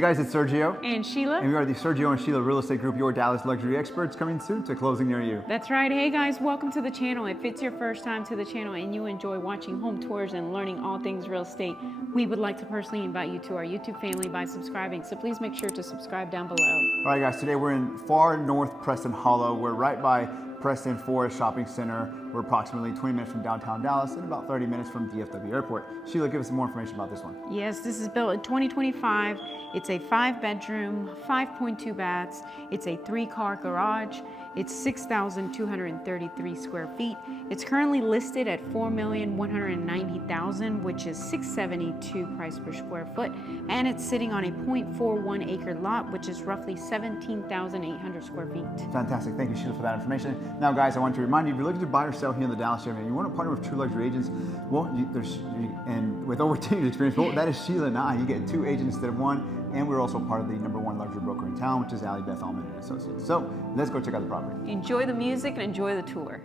Hey guys, it's Sergio. And Sheila. And we are the Sergio and Sheila Real Estate Group, your Dallas luxury experts, coming soon to closing near you. That's right. Hey guys, welcome to the channel. If it's your first time to the channel and you enjoy watching home tours and learning all things real estate, we would like to personally invite you to our YouTube family by subscribing. So please make sure to subscribe down below. All right guys, today we're in far north Preston Hollow. We're right by Preston Forest Shopping Center. We're approximately 20 minutes from downtown Dallas and about 30 minutes from DFW Airport. Sheila, give us some more information about this one. Yes, this is built in 2025. It's a 5-bedroom, 5.2 baths. It's a 3-car garage. It's 6,233 square feet. It's currently listed at $4,190,000, which is $672 price per square foot. And it's sitting on a 0.41 acre lot, which is roughly 17,800 square feet. Fantastic. Thank you, Sheila, for that information. Now, guys, I want to remind you, if you're looking to buy or sell here in the Dallas area, and you want to partner with true luxury agents, well, and with over 10 years experience, well, that is Sheila and I. You get 2 agents instead of 1, and we're also part of the #1 luxury broker in town, which is Ali Beth Allman and Associates. So let's go check out the property. Enjoy the music and enjoy the tour.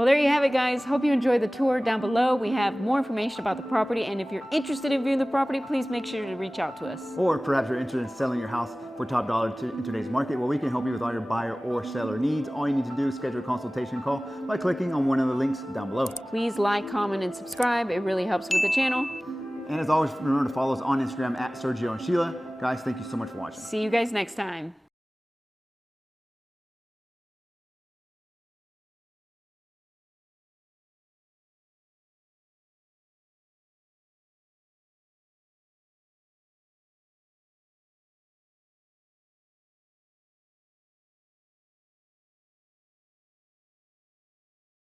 Well, there you have it, guys. Hope you enjoyed the tour. Down below, we have more information about the property, and if you're interested in viewing the property, please make sure to reach out to us. Or perhaps you're interested in selling your house for top dollar in today's market. Well, we can help you with all your buyer or seller needs. All you need to do is schedule a consultation call by clicking on one of the links down below. Please like, comment, and subscribe. It really helps with the channel. And as always, remember to follow us on Instagram at Sergio and Sheila. Guys, thank you so much for watching. See you guys next time.